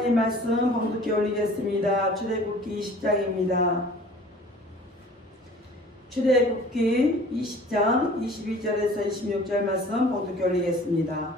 하나님 말씀 봉독해 올리겠습니다. 출애굽기 20장입니다. 출애굽기 20장 22절에서 26절 말씀 봉독해 올리겠습니다.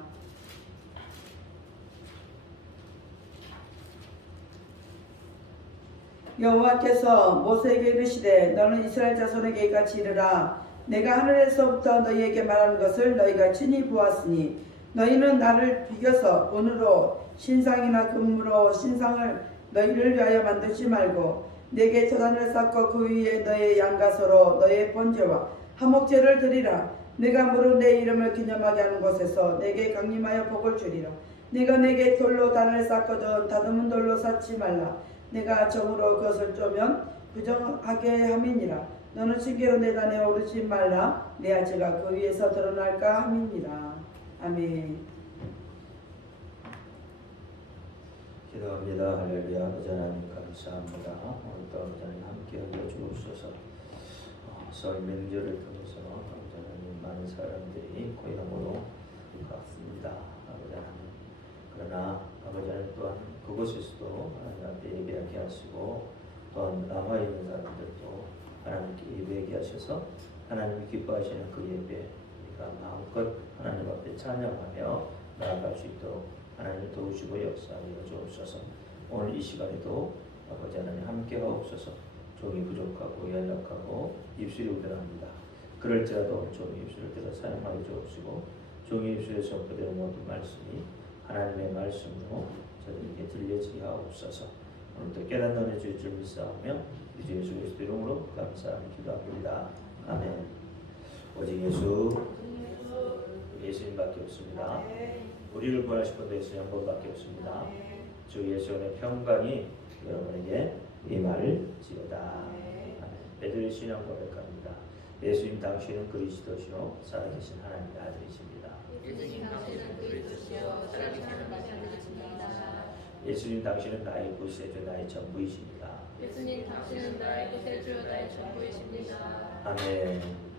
여호와께서 모세에게 이르시되 너는 이스라엘 자손에게 이같이 이르라. 내가 하늘에서부터 너희에게 말하는 것을 너희가 친히 보았으니 너희는 나를 비겨서 돈으로 신상이나 금으로 신상을 너희를 위하여 만들지 말고 내게 제단을 쌓고 그 위에 너의 양가서로 너의 번제와 화목제를 드리라. 내가 무릇 내 이름을 기념하게 하는 곳에서 내게 강림하여 복을 주리라. 내가 내게 돌로 단을 쌓거든 다듬은 돌로 쌓지 말라. 내가 정으로 그것을 쪼면 부정하게 함이니라. 너는 징계로 내 단에 오르지 말라. 내 아재가 그 위에서 드러날까 함이니라. 아멘. 기도합니다. 할렐루야. 아버지 하나님 감사합니다. 오늘도 아버지 하나님 함께하여 주옵소서. 설 명절을 통해서 아버지 하나님 많은 사람들이 고향으로 갔습니다. 아버지 하나님. 그러나 아버지 하나님 또한 그곳에서도 하나님 앞에 예배하게 하시고 또한 남아있는 사람들도 하나님께 예배하게 하셔서 하나님이 기뻐하시는 그 예배 우리가 마음껏 하나님 앞에 찬양하며 나아갈 수 있도록 하나님 도우시고 역사하여 주옵소서. 오늘 이 시간에도 아버지 하나님 함께 하옵소서. 종이 부족하고 연약하고 입술이 우대합니다. 그럴지라도 종이 입술을 들어 사용하여 주옵시고 종이 입술에서 그대로 모든 말씀이 하나님의 말씀으로 저들에게 들려지게 하옵소서. 오늘도 깨닫는 은혜 주실 줄 믿사오며 주 예수 그리스도 이름으로 감사하며 기도합니다. 아멘. 오직 예수님밖에 없습니다. 우리를 구하실 분도 예수 한 분밖에 없습니다. 주 예수의 평강이 여러분에게 임할지어다. 베드로의 신앙 고백합니다. 예수님 당신은 그리스도시요 살아계신 하나님의 아들이십니다. 예수님 당신은 그리스도시요 살아계신 하나님의 아들이십니다. 예수님 당신은 나의 구세주 나의 전부이십니다. 예수님 당신은 나의 구세주 나의 전부이십니다. 아멘.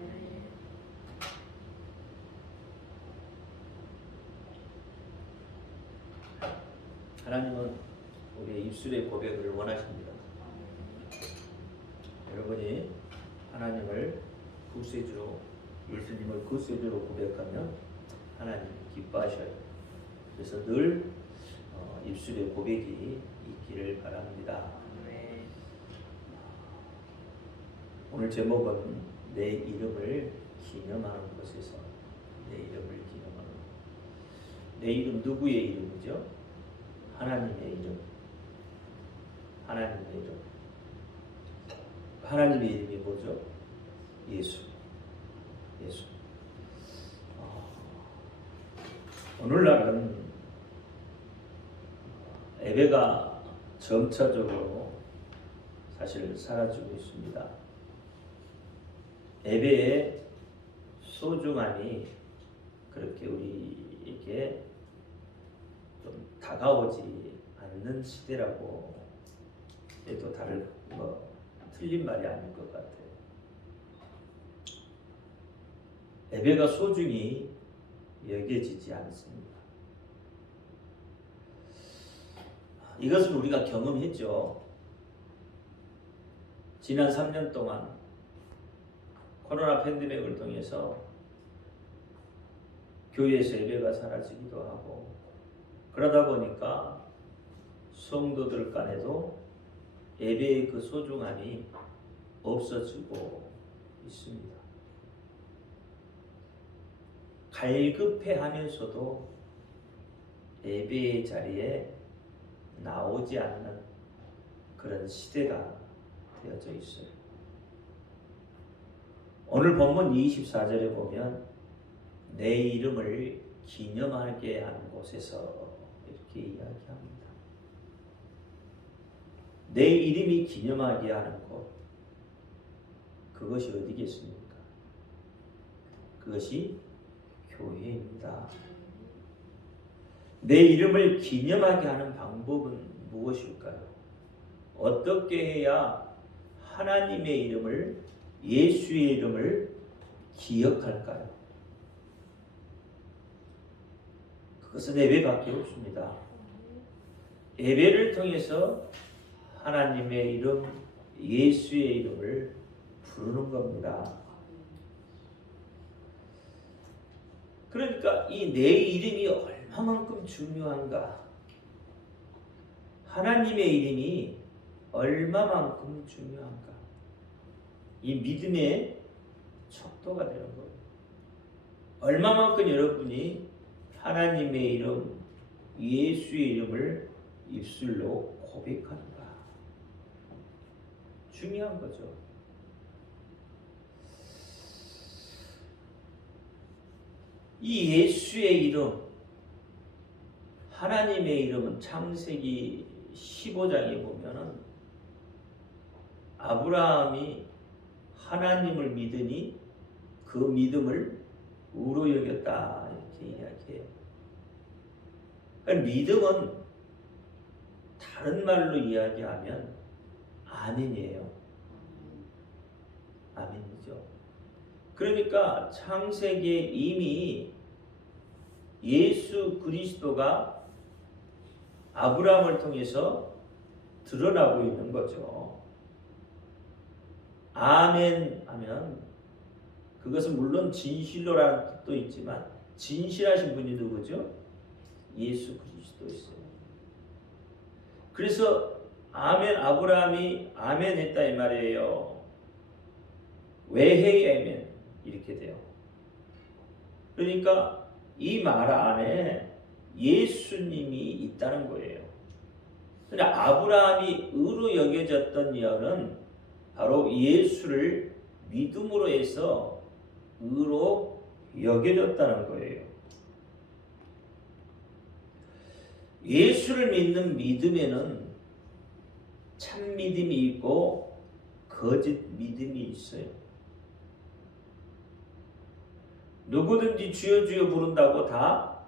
하나님은 우리의 입술의 고백을 원하십니다. 여러분이 하나님을 구세주로 예수님을 구세주로 고백하면 하나님이 기뻐하셔요. 그래서 늘 입술의 고백이 있기를 바랍니다. 오늘 제목은 내 이름을 기념하는 것에서 내 이름을 기념하는 것. 내 이름 누구의 이름이죠? 하나님의 이름. 하나님의 이름. 하나님의 이름이 뭐죠? 예수. 예수. 오늘날은 예배가 점차적으로 사실 사라지고 있습니다. 예배의 소중함이 그렇게 우리에게 좀 다가오지 않는 시대라고 해도 틀린 말이 아닐 것 같아요. 예배가 소중히 여겨지지 않습니다. 이것은 우리가 경험했죠. 지난 3년 동안 코로나 팬데믹을 통해서 교회에서 예배가 사라지기도 하고 그러다 보니까 성도들 간에도 예배의 그 소중함이 없어지고 있습니다. 갈급해하면서도 예배의 자리에 나오지 않는 그런 시대가 되어져 있어요. 오늘 본문 24절에 보면 내 이름을 기념하게 하는 곳에서 이렇게 이야기합니다. 내 이름이 기념하게 하는 곳, 그것이 어디겠습니까? 그것이 교회입니다. 내 이름을 기념하게 하는 방법은 무엇일까요? 어떻게 해야 하나님의 이름을, 예수의 이름을 기억할까요? 그것은 예배밖에 없습니다. 예배를 통해서 하나님의 이름, 예수의 이름을 부르는 겁니다. 그러니까 이 내 이름이 얼마만큼 중요한가? 하나님의 이름이 얼마만큼 중요한가? 이 믿음의 척도가 되는 거예요. 얼마만큼 여러분이 하나님의 이름, 예수의 이름을 입술로 고백하는가? 중요한 거죠. 이 예수의 이름, 하나님의 이름은 창세기 15장에 보면은 아브라함이 하나님을 믿으니 그 믿음을 의로 여겼다 이렇게 이야기해요. 그러니까 믿음은 다른 말로 이야기하면 아멘이에요. 아멘이죠. 그러니까 창세기에 이미 예수 그리스도가 아브라함을 통해서 드러나고 있는 거죠. 아멘 하면 그것은 물론 진실로라는 뜻도 있지만 진실하신 분이 누구죠? 예수 그리스도였어요. 그래서 아멘, 아브라함이 아멘 했다 이 말이에요. 왜해 아멘 이렇게 돼요. 그러니까 이 말 안에 예수님이 있다는 거예요. 그러니까 아브라함이 의로 여겨졌던 이유는 바로 예수를 믿음으로 해서 의로 여겨졌다는 거예요. 예수를 믿는 믿음에는 참 믿음이 있고 거짓 믿음이 있어요. 누구든지 주여 주여 부른다고 다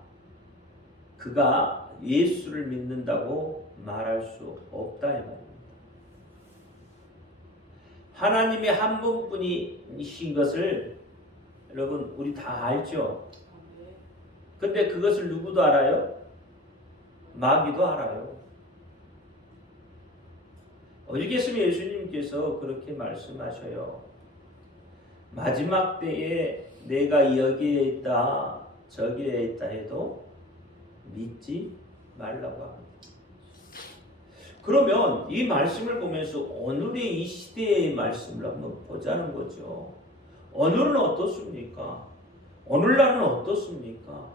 그가 예수를 믿는다고 말할 수 없다 이 말입니다. 하나님의 한 분뿐이신 것을 여러분 우리 다 알죠. 근데 그것을 누구도 알아요? 마귀도 알아요. 어디 계시면 예수님께서 그렇게 말씀하셔요. 마지막 때에 내가 여기에 있다 저기에 있다 해도 믿지 말라고 합니다. 그러면 이 말씀을 보면서 오늘의 이 시대의 말씀을 한번 보자는 거죠. 오늘은 어떻습니까? 오늘날은 어떻습니까?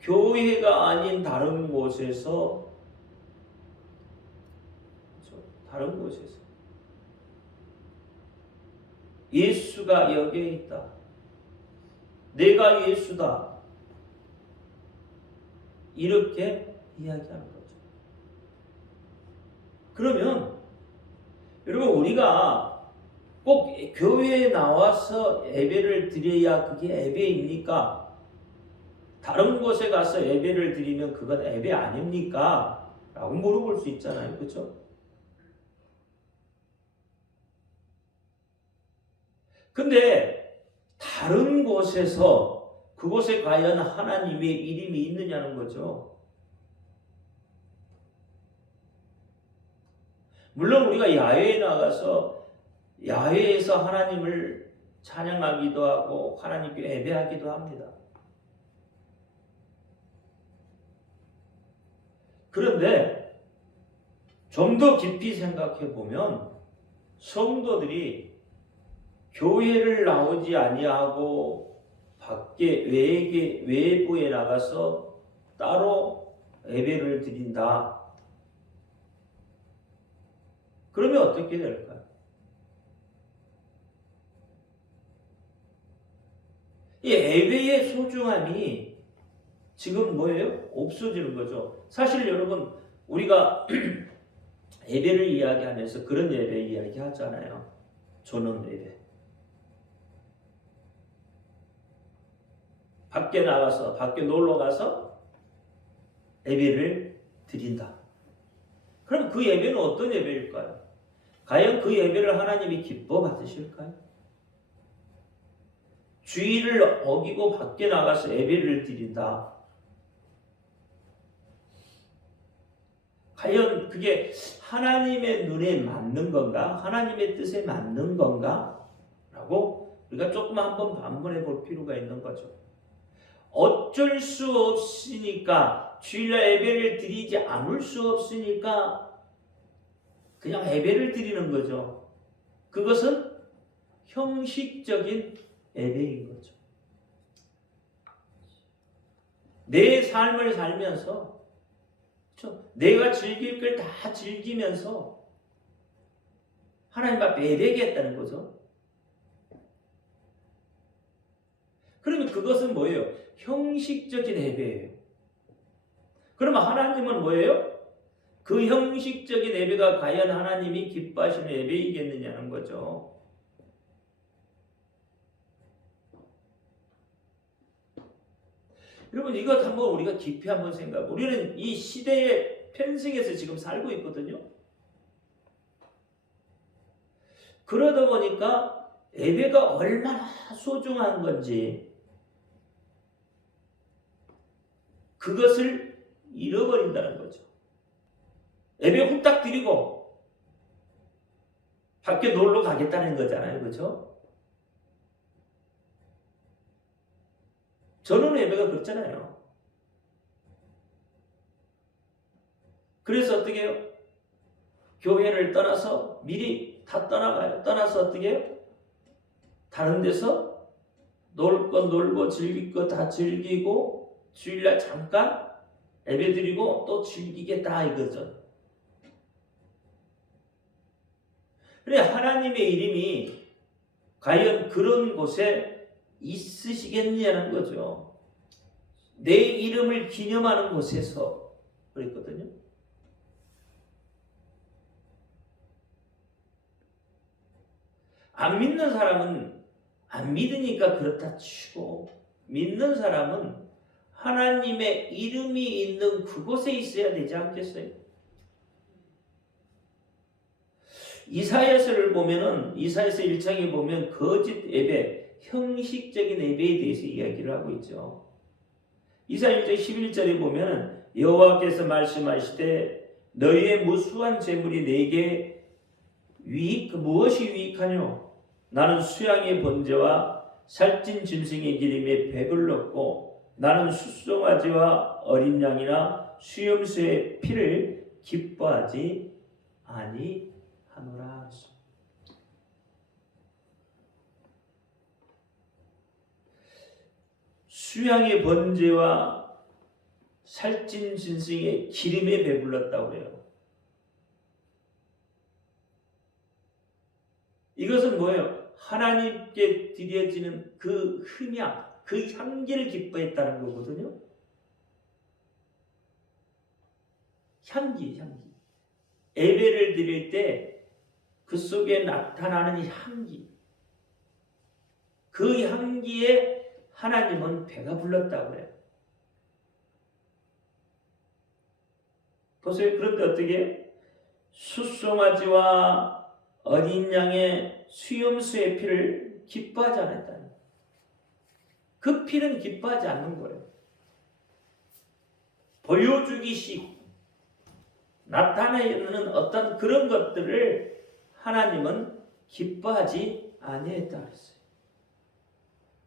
교회가 아닌 다른 곳에서 예수가 여기에 있다. 내가 예수다. 이렇게 이야기하는 거죠. 그러면 여러분 우리가 꼭 교회에 나와서 예배를 드려야 그게 예배입니까? 다른 곳에 가서 예배를 드리면 그건 예배 아닙니까? 라고 물어볼 수 있잖아요. 그렇죠? 근데 다른 곳에서 그곳에 과연 하나님의 이름이 있느냐는 거죠. 물론 우리가 야외에 나가서 야외에서 하나님을 찬양하기도 하고 하나님께 예배하기도 합니다. 그런데 좀 더 깊이 생각해 보면 성도들이 교회를 나오지 아니하고 밖에 외부에 나가서 따로 예배를 드린다. 그러면 어떻게 될까요? 이 예배의 소중함이 지금 뭐예요? 없어지는 거죠. 사실 여러분 우리가 예배를 이야기하면서 그런 예배 이야기하잖아요. 전원 예배. 밖에 나가서 밖에 놀러 가서 예배를 드린다. 그럼 그 예배는 어떤 예배일까요? 과연 그 예배를 하나님이 기뻐 받으실까요? 주의를 어기고 밖에 나가서 예배를 드린다. 과연 그게 하나님의 눈에 맞는 건가? 하나님의 뜻에 맞는 건가? 라고 우리가 조금 한번 반문해 볼 필요가 있는 거죠. 어쩔 수 없으니까 주일날 예배를 드리지 않을 수 없으니까 그냥 예배를 드리는 거죠. 그것은 형식적인 예배인 거죠. 내 삶을 살면서 그렇죠? 내가 즐길 걸 다 즐기면서 하나님 앞에 예배하겠다는 거죠. 그러면 그것은 뭐예요? 형식적인 예배예요. 그러면 하나님은 뭐예요? 그 형식적인 예배가 과연 하나님이 기뻐하시는 예배이겠느냐는 거죠. 여러분 이것 한번 우리가 깊이 한번 생각. 우리는 이 시대의 편승에서 지금 살고 있거든요. 그러다 보니까 예배가 얼마나 소중한 건지 그것을 잃어버린다는 거죠. 예배 후딱 드리고 밖에 놀러 가겠다는 거잖아요. 그렇죠? 전원 예배가 그렇잖아요. 그래서 어떻게 해요? 교회를 떠나서 미리 다 떠나가요. 떠나서 어떻게 해요? 다른 데서 놀 거 놀고 즐길 거 다 즐기고 주일날 잠깐 예배 드리고 또 즐기겠다 이거죠. 그래 하나님의 이름이 과연 그런 곳에 있으시겠냐는 거죠. 내 이름을 기념하는 곳에서 그랬거든요. 안 믿는 사람은 안 믿으니까 그렇다 치고 믿는 사람은 하나님의 이름이 있는 그곳에 있어야 되지 않겠어요? 이사야서를 보면은 이사야서 1장에 보면 거짓 예배, 형식적인 예배에 대해서 이야기를 하고 있죠. 이사야 1장 11절에 보면 여호와께서 말씀하시되 너희의 무수한 재물이 내게 무엇이 유익하뇨? 나는 수양의 번제와 살찐 짐승의 기름에 배불렀고 나는 숫송아지와 어린 양이나 수염소의 피를 기뻐하지 아니하노라. 수양의 번제와 살찐 짐승의 기름에 배불렀다고 해요. 이것은 뭐예요? 하나님께 드려지는 그 흔향, 그 향기를 기뻐했다는 거거든요. 향기. 예배를 드릴 때 그 속에 나타나는 향기. 그 향기에 하나님은 배가 불렀다고 해요. 보세요. 그런데 어떻게 해요? 숫송아지와 어린 양의 수염수의 피를 기뻐하지 않았다는 거예요. 그 피는 기뻐하지 않는 거예요. 보여주기식 나타내는 어떤 그런 것들을 하나님은 기뻐하지 아니했다 그랬어요.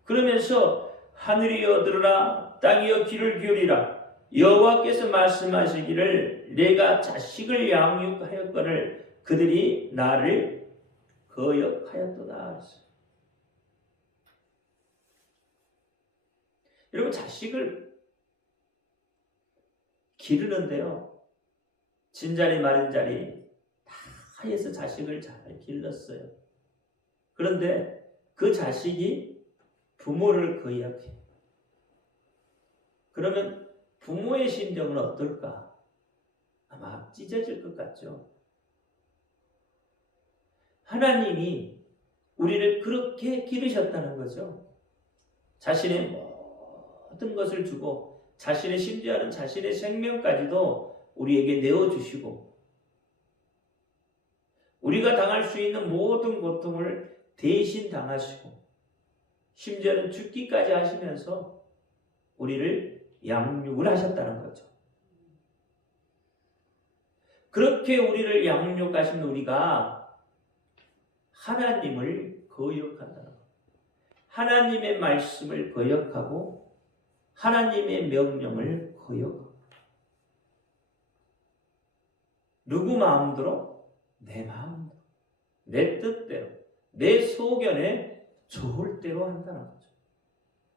그러면서 하늘이여 들으라 땅이여 귀를 기울이라 여호와께서 말씀하시기를 내가 자식을 양육하였거늘 그들이 나를 거역하였도다 그랬어요. 여러분 자식을 기르는데요. 진자리 마른자리 다 해서 자식을 잘 길렀어요. 그런데 그 자식이 부모를 거역해. 그러면 부모의 심정은 어떨까? 아마 찢어질 것 같죠. 하나님이 우리를 그렇게 기르셨다는 거죠. 자신의 모든 것을 주고 자신의 심지어는 자신의 생명까지도 우리에게 내어주시고 우리가 당할 수 있는 모든 고통을 대신 당하시고 심지어는 죽기까지 하시면서 우리를 양육을 하셨다는 거죠. 그렇게 우리를 양육하신 우리가 하나님을 거역한다는 것. 하나님의 말씀을 거역하고 하나님의 명령을 거역하고 누구 마음대로? 내 마음대로, 내 뜻대로, 내 소견에 좋을 대로 한다는 거죠.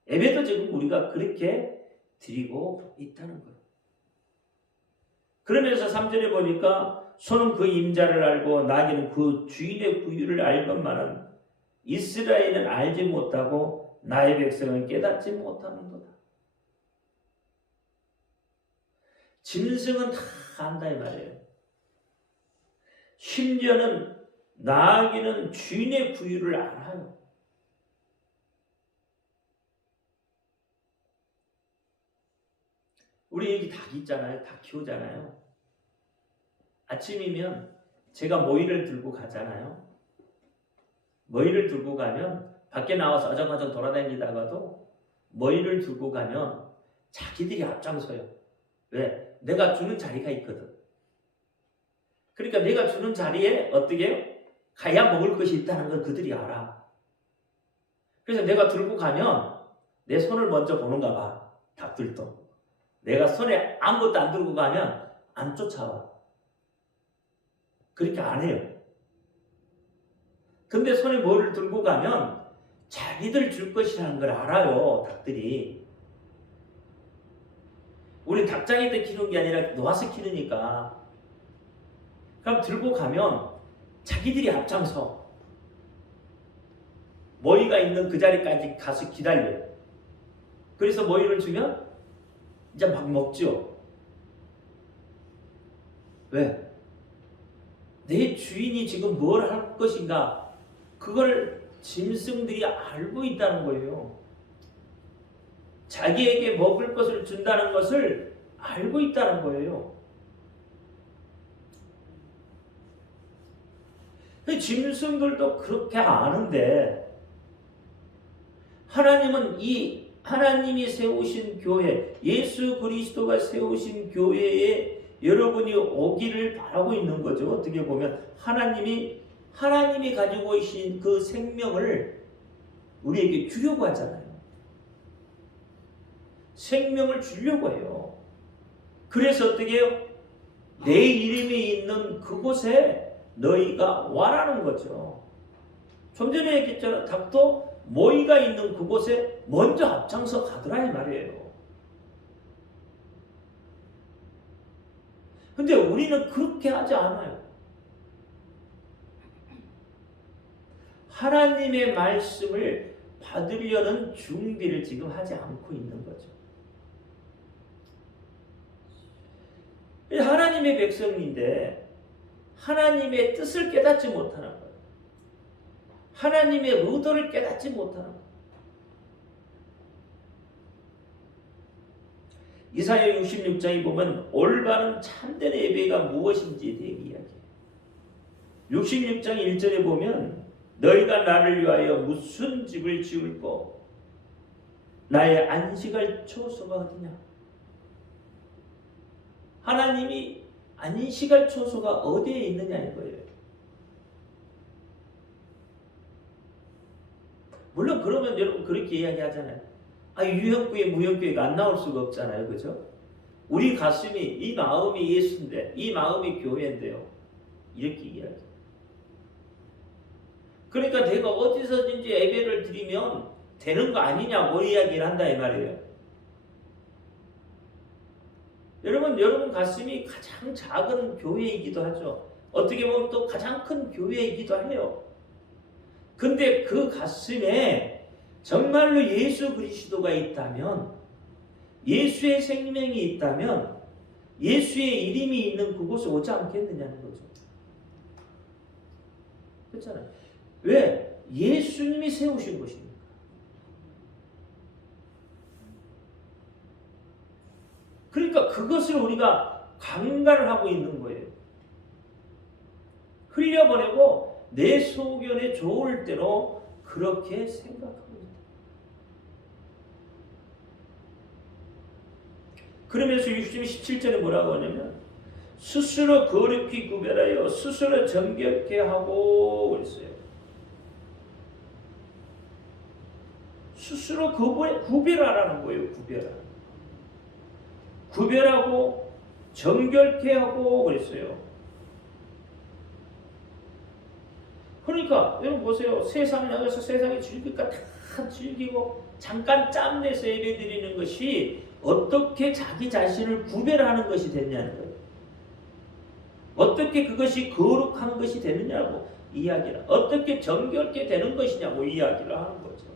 예배도 지금 우리가 그렇게 드리고 있다는 거예요. 그러면서 3절에 보니까 소는 그 임자를 알고 나귀는 그 주인의 구유를 알건만은 이스라엘은 알지 못하고 나의 백성은 깨닫지 못하는도다. 짐승은 다 안다 이 말이에요. 심지어는 나귀는 주인의 구유를 알아요. 우리 여기 닭 있잖아요. 닭 키우잖아요. 아침이면 제가 모이를 들고 가잖아요. 모이를 들고 가면 밖에 나와서 어정어정 돌아다니다가도 모이를 들고 가면 자기들이 앞장서요. 왜? 내가 주는 자리가 있거든. 그러니까 내가 주는 자리에 어떻게 해요? 가야 먹을 것이 있다는 걸 그들이 알아. 그래서 내가 들고 가면 내 손을 먼저 보는가 봐. 닭들도. 내가 손에 아무것도 안 들고 가면 안 쫓아와. 그렇게 안 해요. 근데 손에 뭐를 들고 가면 자기들 줄 것이라는 걸 알아요. 닭들이. 우리 닭장에 때 키우는 게 아니라 놓아서 키우니까. 그럼 들고 가면 자기들이 앞장서. 모이가 있는 그 자리까지 가서 기다려요. 그래서 모이를 주면 이제 막 먹죠. 왜? 내 주인이 지금 뭘 할 것인가 그걸 짐승들이 알고 있다는 거예요. 자기에게 먹을 것을 준다는 것을 알고 있다는 거예요. 짐승들도 그렇게 아는데 하나님은 이 하나님이 세우신 교회, 예수 그리스도가 세우신 교회에 여러분이 오기를 바라고 있는 거죠. 어떻게 보면 하나님이 가지고 계신 그 생명을 우리에게 주려고 하잖아요. 생명을 주려고 해요. 그래서 어떻게 해요? 내 이름이 있는 그곳에 너희가 와라는 거죠. 좀 전에 얘기했잖아요. 닭도 모이가 있는 그곳에 먼저 앞장서 가더라 이 말이에요. 근데 우리는 그렇게 하지 않아요. 하나님의 말씀을 받으려는 준비를 지금 하지 않고 있는 거죠. 하나님의 백성인데 하나님의 뜻을 깨닫지 못하는 거예요. 하나님의 의도를 깨닫지 못하는 거예요. 이사야 66장에 보면 올바른 참된 예배가 무엇인지에 대해 이야기해요. 66장 1절에 보면 너희가 나를 위하여 무슨 집을 지을꼬 나의 안식할 초소가 어디냐. 하나님이 안식할 초소가 어디에 있느냐 이거예요. 물론 그러면 여러분 그렇게 이야기하잖아요. 유형교회 무형교회가 안 나올 수가 없잖아요. 그죠? 우리 가슴이 이 마음이 예수인데 이 마음이 교회인데요. 이렇게 이야기해요. 그러니까 내가 어디서든지 예배를 드리면 되는 거 아니냐고 이야기를 한다 이 말이에요. 여러분 가슴이 가장 작은 교회이기도 하죠. 어떻게 보면 또 가장 큰 교회이기도 해요. 근데 그 가슴에 정말로 예수 그리스도가 있다면, 예수의 생명이 있다면 예수의 이름이 있는 그곳에 오지 않겠느냐는 거죠. 그렇잖아요. 왜? 예수님이 세우신 것입니다. 그러니까 그것을 우리가 강가를 하고 있는 거예요. 흘려보내고 내 소견에 좋을 대로 그렇게 생각하고 있다. 그러면서 17절에 뭐라고 하냐면 스스로 거룩히 구별하여 스스로 정결케 하고 그랬어요. 스스로 구별하라는 거예요. 구별하고 정결케 하고 그랬어요. 그러니까 여러분 보세요. 세상 나가서 세상에 즐길까 다 즐기고 잠깐 짬내서 예배드리는 것이 어떻게 자기 자신을 구별하는 것이 됐냐는 거예요. 어떻게 그것이 거룩한 것이 되느냐고 이야기를, 어떻게 정결케 되는 것이냐고 이야기를 하는 거죠.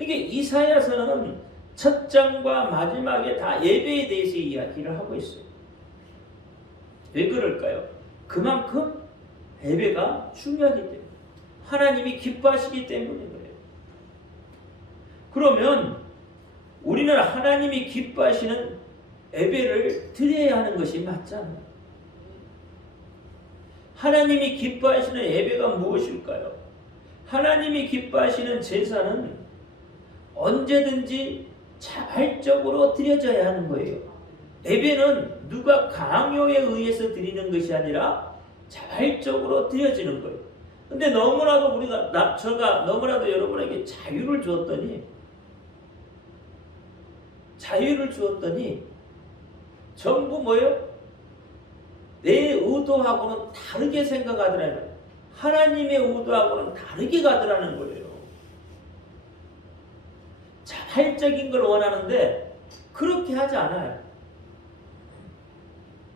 이게 이사야서는 첫 장과 마지막에 다 예배에 대해서 이야기를 하고 있어요. 왜 그럴까요? 그만큼 예배가 중요하기 때문에, 하나님이 기뻐하시기 때문에 그래요. 그러면 우리는 하나님이 기뻐하시는 예배를 드려야 하는 것이 맞잖아요. 하나님이 기뻐하시는 예배가 무엇일까요? 하나님이 기뻐하시는 제사는 언제든지 자발적으로 드려져야 하는 거예요. 예배는 누가 강요에 의해서 드리는 것이 아니라 자발적으로 드려지는 거예요. 근데 너무나도 제가 너무나도 여러분에게 자유를 주었더니 전부 뭐예요? 내 의도하고는 다르게 생각하더라는, 하나님의 의도하고는 다르게 가더라는 거예요. 자발적인 걸 원하는데 그렇게 하지 않아요.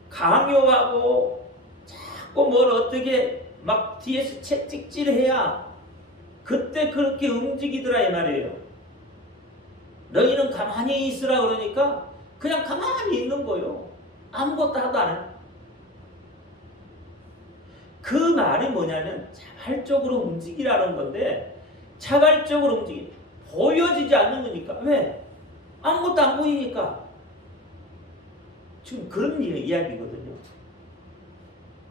강요하고 자꾸 뭘 어떻게 막 뒤에서 채찍질해야 그때 그렇게 움직이더라 이 말이에요. 너희는 가만히 있으라 그러니까 그냥 가만히 있는 거예요. 아무것도 하도 안 해요. 그 말이 뭐냐면 자발적으로 움직이라는 건데, 자발적으로 보여지지 않는 거니까. 왜? 아무것도 안 보이니까. 지금 그런 이야기거든요.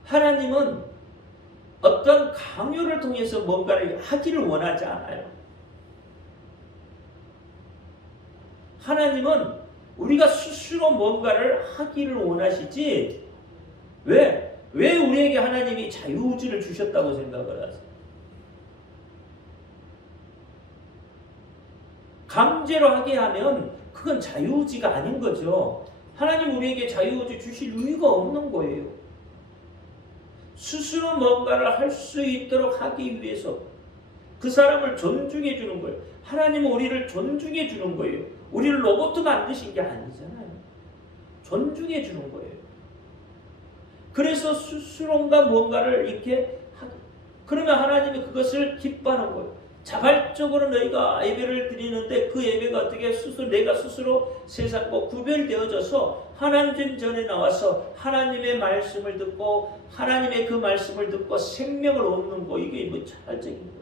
하나님은 어떤 강요를 통해서 뭔가를 하기를 원하지 않아요. 하나님은 우리가 스스로 뭔가를 하기를 원하시지, 왜 우리에게 하나님이 자유의지를 주셨다고 생각을 하세요? 강제로 하게 하면 그건 자유의지가 아닌 거죠. 하나님 우리에게 자유의지 주실 이유가 없는 거예요. 스스로 뭔가를 할 수 있도록 하기 위해서 그 사람을 존중해 주는 거예요. 하나님은 우리를 존중해 주는 거예요. 우리를 로봇 만드신 게 아니잖아요. 존중해 주는 거예요. 그래서 스스로가 뭔가를 이렇게 하고, 그러면 하나님이 그것을 기뻐하는 거예요. 자발적으로 너희가 예배를 드리는데 그 예배가 어떻게 내가 스스로 세상과 구별되어져서 하나님 전에 나와서 하나님의 말씀을 듣고 하나님의 그 말씀을 듣고 생명을 얻는 거, 이게 뭐 자발적인 거예요.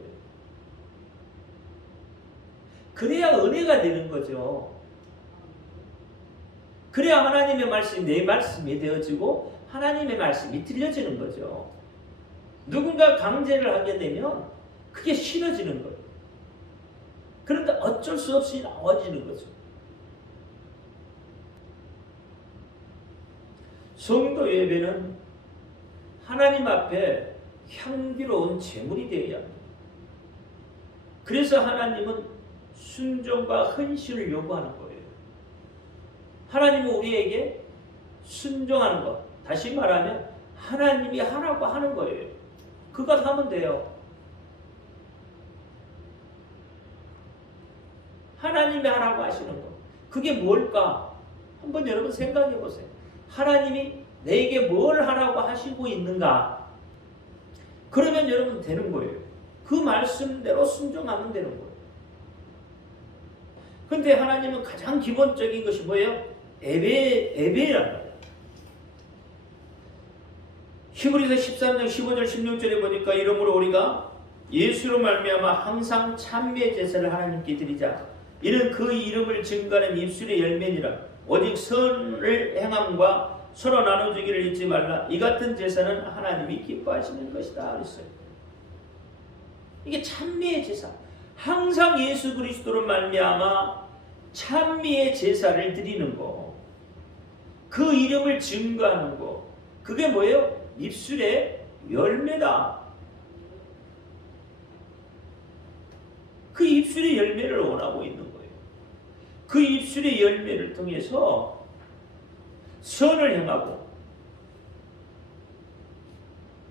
그래야 은혜가 되는 거죠. 그래야 하나님의 말씀이 내 말씀이 되어지고 하나님의 말씀이 들려지는 거죠. 누군가 강제를 하게 되면 그게 싫어지는 거예요. 그러니까 어쩔 수 없이 나와지는 거죠. 성도 예배는 하나님 앞에 향기로운 제물이 되어야 합니다. 그래서 하나님은 순종과 헌신을 요구하는 거예요. 하나님은 우리에게 순종하는 것, 다시 말하면 하나님이 하라고 하는 거예요. 그것 하면 돼요. 하나님이 하라고 하시는 거, 그게 뭘까? 한번 여러분 생각해 보세요. 하나님이 내게 뭘 하라고 하시고 있는가? 그러면 여러분 되는 거예요. 그 말씀대로 순종하면 되는 거예요. 근데 하나님은 가장 기본적인 것이 뭐예요? 예배란 말이에요. 히브리서 13장 15절 16절에 보니까 이러므로 우리가 예수로 말미암아 항상 찬미의 제사를 하나님께 드리자. 이는 그 이름을 증거하는 입술의 열매니라. 오직 선을 행함과 서로 나눠주기를 잊지 말라. 이 같은 제사는 하나님이 기뻐하시는 것이다 그랬어요. 이게 찬미의 제사. 항상 예수 그리스도로 말미암아 찬미의 제사를 드리는 거. 그 이름을 증거하는 거. 그게 뭐예요? 입술의 열매다. 그 입술의 열매를 원하고 있는 거예요. 그 입술의 열매를 통해서 선을 행하고,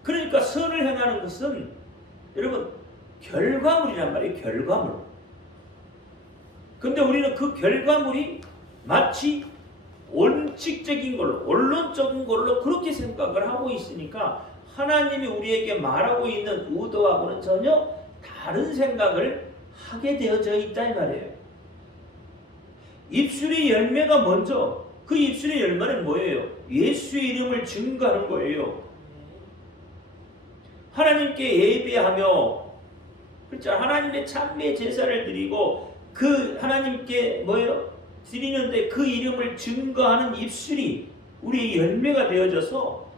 그러니까 선을 행하는 것은 여러분 결과물이란 말이에요. 결과물. 근데 우리는 그 결과물이 마치 원칙적인 걸로, 원론적인 걸로 그렇게 생각을 하고 있으니까 하나님이 우리에게 말하고 있는 의도하고는 전혀 다른 생각을 하게 되어져 있다 이 말이에요. 입술의 열매가 먼저, 그 입술의 열매는 뭐예요? 예수의 이름을 증거하는 거예요. 하나님께 예배하며, 그렇죠? 하나님의 찬미의 제사를 드리고 그 하나님께 뭐예요? 드리는데 그 이름을 증거하는 입술이 우리의 열매가 되어져서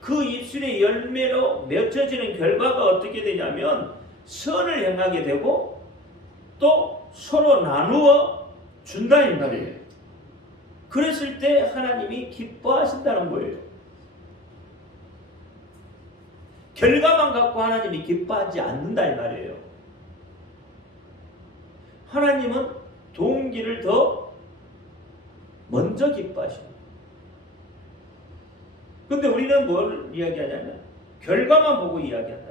그 입술의 열매로 맺혀지는 결과가 어떻게 되냐면 선을 행하게 되고 또 서로 나누어 준다는 말이에요. 그랬을 때 하나님이 기뻐하신다는 거예요. 결과만 갖고 하나님이 기뻐하지 않는다 이 말이에요. 하나님은 동기를 더 먼저 기뻐하십니다. 근데 우리는 뭘 이야기하냐면 결과만 보고 이야기한다.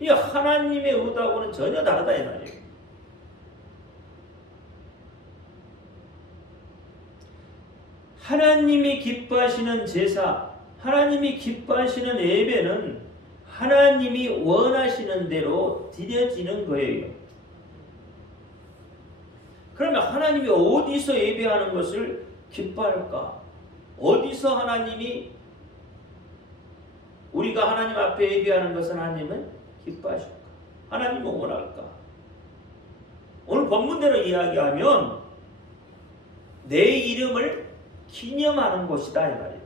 이 하나님의 의도하고는 전혀 다르다 이 말이에요. 하나님이 기뻐하시는 제사, 하나님이 기뻐하시는 예배는 하나님이 원하시는 대로 드려지는 거예요. 그러면 하나님이 어디서 예배하는 것을 기뻐할까? 어디서 하나님이 우리가 하나님 앞에 예배하는 것은 하나님은 기뻐하실까? 하나님은 원할까? 오늘 본문대로 이야기하면 내 이름을 기념하는 곳이다 이 말이에요.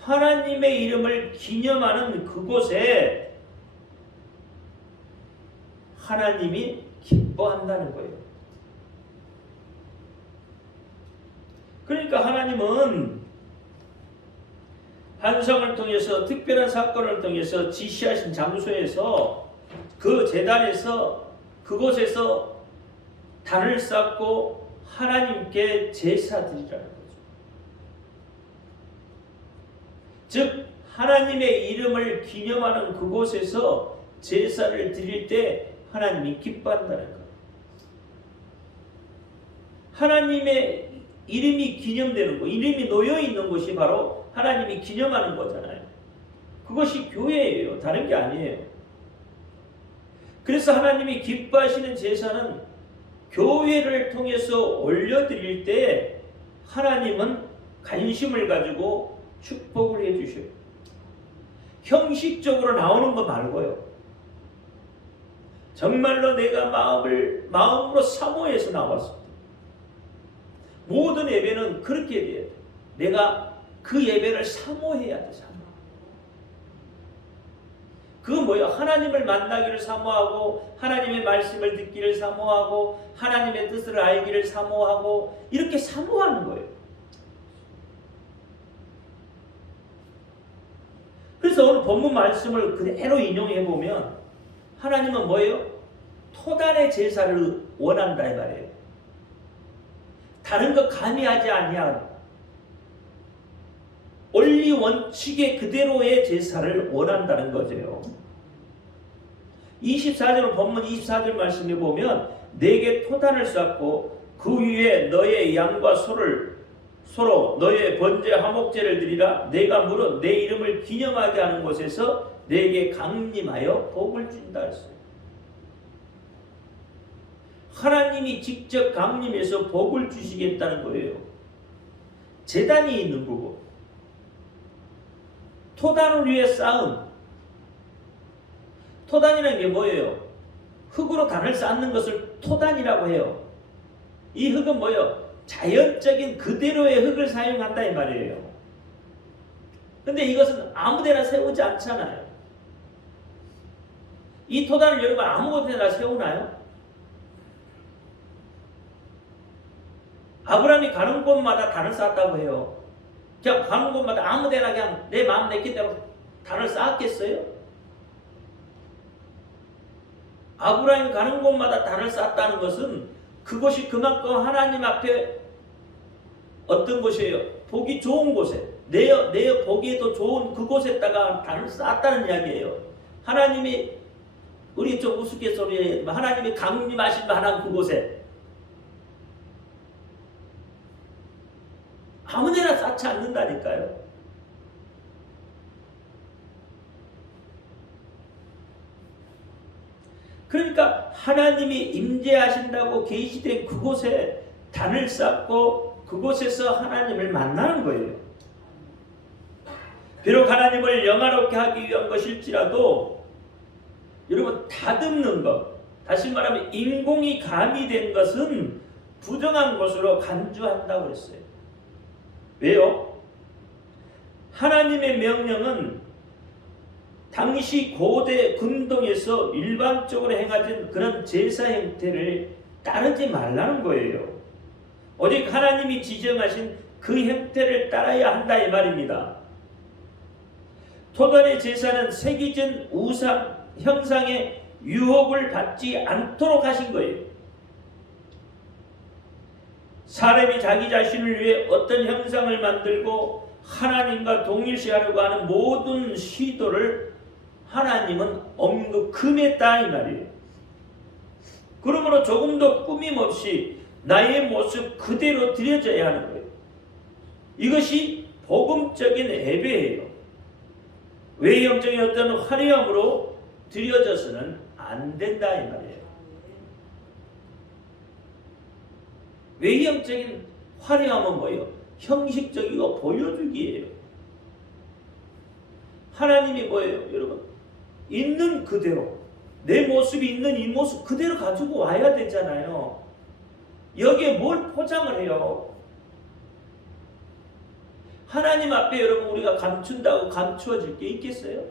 하나님의 이름을 기념하는 그곳에 하나님이 기뻐한다는 거예요. 그러니까 하나님은 환상을 통해서 특별한 사건을 통해서 지시하신 장소에서 그 제단에서 그곳에서 단을 쌓고 하나님께 제사 드리라는 거죠. 즉 하나님의 이름을 기념하는 그곳에서 제사를 드릴 때 하나님이 기뻐한다는 거예요. 하나님의 이름이 기념되는 것, 이름이 놓여 있는 곳이 바로 하나님이 기념하는 거잖아요. 그것이 교회예요. 다른 게 아니에요. 그래서 하나님이 기뻐하시는 제사는 교회를 통해서 올려드릴 때 하나님은 관심을 가지고 축복을 해주셔요. 형식적으로 나오는 거 말고요. 정말로 내가 마음으로 사모해서 나왔습니다. 모든 예배는 그렇게 돼야 돼. 내가 그 예배를 사모해야 돼. 사모. 그건 뭐예요? 하나님을 만나기를 사모하고 하나님의 말씀을 듣기를 사모하고 하나님의 뜻을 알기를 사모하고 이렇게 사모하는 거예요. 그래서 오늘 본문 말씀을 그대로 인용해 보면 하나님은 뭐예요? 토단의 제사를 원한다 이 말이에요. 다른 거 가미하지 아니한 원리 원칙의 그대로의 제사를 원한다는 거죠. 24절 본문 24절 말씀에 보면 내게 토단을 쌓고 그 위에 너의 양과 소로 너의 번제 화목제를 드리라. 내가 물어 내 이름을 기념하게 하는 곳에서 내게 강림하여 복을 준다 했어요. 하나님이 직접 강림해서 복을 주시겠다는 거예요. 제단이 있는 거고 토단을 위해 쌓은, 토단이라는 게 뭐예요? 흙으로 단을 쌓는 것을 토단이라고 해요. 이 흙은 뭐예요? 자연적인 그대로의 흙을 사용한다 이 말이에요. 근데 이것은 아무데나 세우지 않잖아요. 이 토단을 여러분 아무데나 세우나요? 아브라함이 가는 곳마다 단을 쌓았다고 해요. 그냥 가는 곳마다 아무데나 그냥 내 마음 내 뜻대로 단을 쌓았겠어요? 아브라함이 가는 곳마다 단을 쌓았다는 것은 그곳이 그만큼 하나님 앞에 어떤 곳이에요? 보기 좋은 곳에, 내 보기에도 좋은 그곳에다가 단을 쌓았다는 이야기예요. 하나님이, 우리 좀 우스갯소리에 하나님이 강림하실 만한 그곳에 아무데나 쌓지 않는다니까요. 그러니까 하나님이 임재하신다고 계시된 그곳에 단을 쌓고 그곳에서 하나님을 만나는 거예요. 비록 하나님을 영화롭게 하기 위한 것일지라도 여러분, 다듬는 것, 다시 말하면 인공이 가미된 것은 부정한 것으로 간주한다고 그랬어요. 왜요? 하나님의 명령은 당시 고대 근동에서 일반적으로 행하던 그런 제사 형태를 따르지 말라는 거예요. 오직 하나님이 지정하신 그 형태를 따라야 한다 이 말입니다. 토단의 제사는 세기전 우상 형상의 유혹을 받지 않도록 하신 거예요. 사람이 자기 자신을 위해 어떤 형상을 만들고 하나님과 동일시하려고 하는 모든 시도를 하나님은 금했다 이 말이에요. 그러므로 조금도 꾸밈 없이 나의 모습 그대로 드려져야 하는 거예요. 이것이 복음적인 예배예요. 외형적인 어떤 화려함으로 드려져서는 안 된다 이 말이에요. 외형적인 화려함은 뭐예요? 형식적이고 보여주기예요. 하나님이 뭐예요? 여러분, 있는 그대로, 내 모습이 있는 이 모습 그대로 가지고 와야 되잖아요. 여기에 뭘 포장을 해요? 하나님 앞에 여러분 우리가 감춘다고 감추어질 게 있겠어요?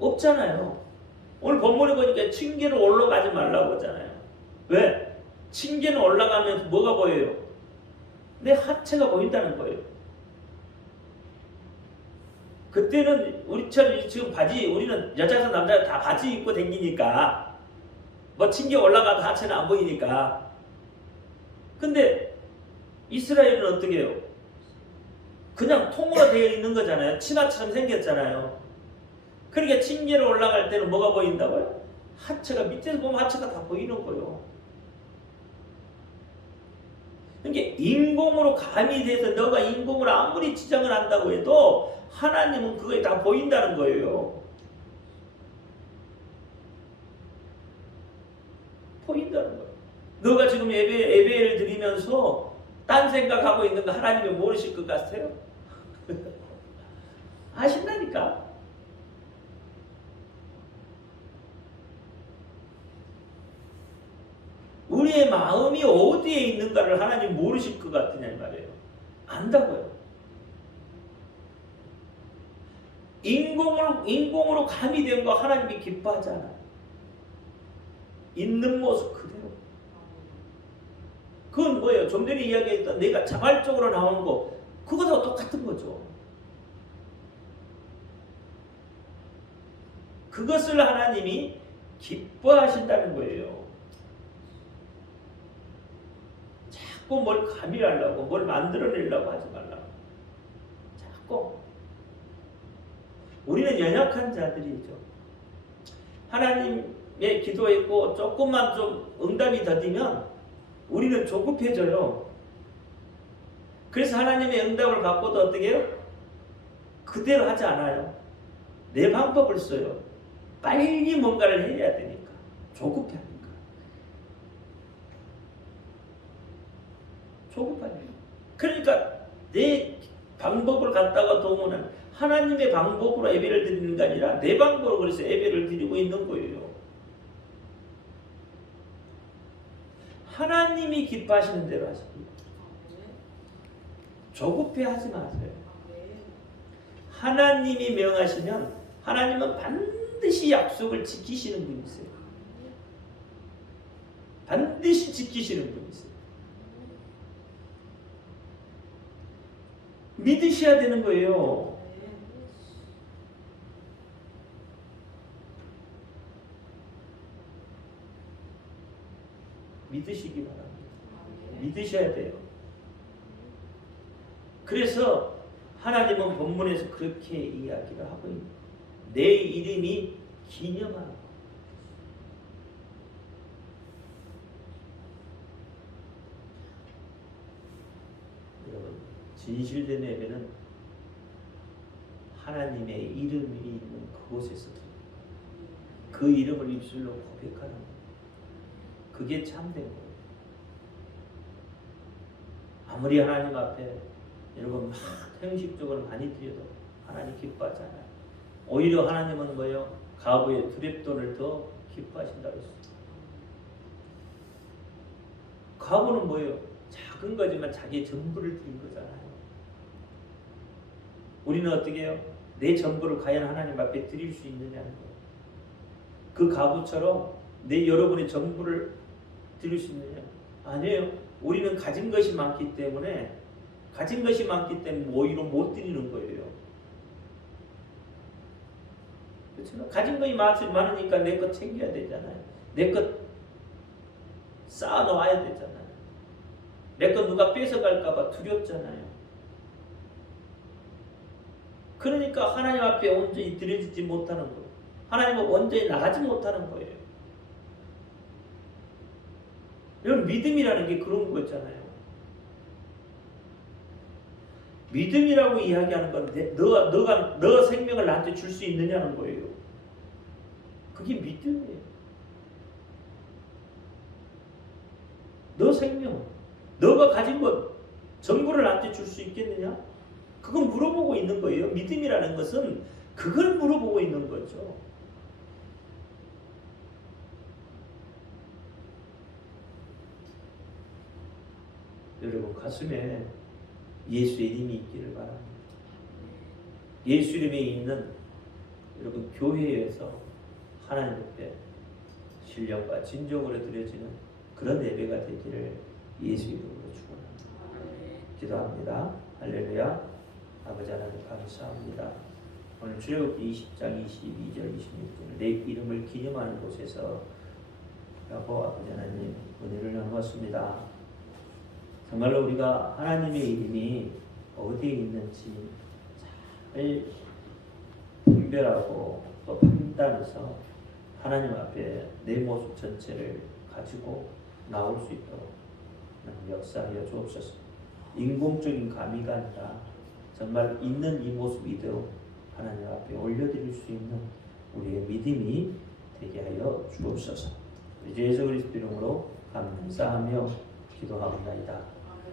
없잖아요. 오늘 본문에 보니까 층계로 올라가지 말라고 하잖아요. 왜? 층계는 올라가면 뭐가 보여요? 내 하체가 보인다는 거예요. 그때는 우리처럼 지금 바지, 우리는 여자에서 남자가 다 바지 입고 다니니까 뭐 층계 올라가도 하체는 안 보이니까. 근데 이스라엘은 어떻게 해요? 그냥 통으로 되어 있는 거잖아요. 치마처럼 생겼잖아요. 그러니까 층계로 올라갈 때는 뭐가 보인다고요? 하체가, 밑에서 보면 하체가 다 보이는 거예요. 그러니까 인공으로 가미돼서 너가 인공으로 아무리 지정을 한다고 해도 하나님은 그거에 다 보인다는 거예요. 보인다는 거예요. 너가 지금 예배를 드리면서 딴 생각하고 있는 거 하나님이 모르실 것 같아요? 아신다니까. 우리의 마음이 어디에 있는가를 하나님 모르실 것 같으냐 이 말이에요. 안다고요. 인공으로 가미된 거 하나님이 기뻐하잖아요. 있는 모습 그대로. 그건 뭐예요? 좀 전에 이야기했던 내가 자발적으로 나오는 거, 그거도 똑같은 거죠. 그것을 하나님이 기뻐하신다는 거예요. 자꾸 뭘 가미하려고, 뭘 만들어내려고 하지 말라고. 자꾸. 우리는 연약한 자들이죠. 하나님의 기도했고 조금만 좀 응답이 더디면 우리는 조급해져요. 그래서 하나님의 응답을 받고도 어떻게 해요? 그대로 하지 않아요. 내 방법을 써요. 빨리 뭔가를 해야 되니까. 조급해하니까. 조급하네요. 그러니까 내 방법을 갖다가 도모는 하나님의 방법으로 예배를 드리는 게 아니라 내 방법으로 그래서 예배를 드리고 있는 거예요. 하나님이 기뻐하시는 대로 하십니다. 조급해하지 마세요. 하나님이 명하시면 하나님은 반드시 약속을 지키시는 분이세요. 반드시 지키시는 분이세요. 믿으셔야 되는 거예요. 믿으시기 바랍니다. 믿으셔야 돼요. 그래서 하나님은 본문에서 그렇게 이야기를 하고 있는 내 이름이 기념하는 여러분, 진실된 예배는 하나님의 이름이 있는 그곳에서 그 이름을 입술로 고백하는 거예요. 그게 참된 거예요. 아무리 하나님 앞에 여러분 막 형식적으로 많이 드려도 하나님 기뻐하잖아요. 오히려 하나님은 뭐예요? 가부의 두렙돈을 더 기뻐하신다고 했어요. 가부는 뭐예요? 작은 거지만 자기의 전부를 드린 거잖아요. 우리는 어떻게 해요? 내 전부를 과연 하나님 앞에 드릴 수 있느냐는 거예요. 그 가부처럼 내 여러분의 전부를 드릴 수 있느냐? 아니에요. 우리는 가진 것이 많기 때문에 오히려 못 드리는 거예요. 그렇죠? 가진 것이 많으니까 내 것 챙겨야 되잖아요. 내 것 쌓아 놓아야 되잖아요. 내 것 누가 뺏어갈까 봐 두렵잖아요. 그러니까 하나님 앞에 온전히 드려지지 못하는 거예요. 하나님은 온전히 나가지 못하는 거예요. 이런 믿음이라는 게 그런 거잖아요. 믿음이라고 이야기하는 건 너 생명을 나한테 줄 수 있느냐는 거예요. 그게 믿음이에요. 너 생명, 너가 가진 것 전부를 나한테 줄 수 있겠느냐? 그건 물어보고 있는 거예요. 믿음이라는 것은 그걸 물어보고 있는 거죠. 여러분 가슴에 예수의 이름이 있기를 바랍니다. 예수 이름이 있는 여러분 교회에서 하나님 앞에 신령과 진정으로 드려지는 그런 예배가 되기를 예수 이름으로 축원합니다. 기도합니다. 할렐루야. 아버지 하나님 감사합니다. 오늘 출애굽기 20장 22절 26절 내 이름을 기념하는 곳에서 여보 아버지 하나님 은혜를 나누었습니다. 정말로 우리가 하나님의 이름이 어디에 있는지 잘 분별하고 또 판단해서 하나님 앞에 내 모습 전체를 가지고 나올 수 있도록 역사하여 주옵소서. 인공적인 가미가 아니라 정말 있는 이 모습 이대로 하나님 앞에 올려드릴 수 있는 우리의 믿음이 되게 하여 주옵소서. 우리 예수 그리스도 이름으로 감사하며 기도하옵나이다.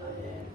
아멘.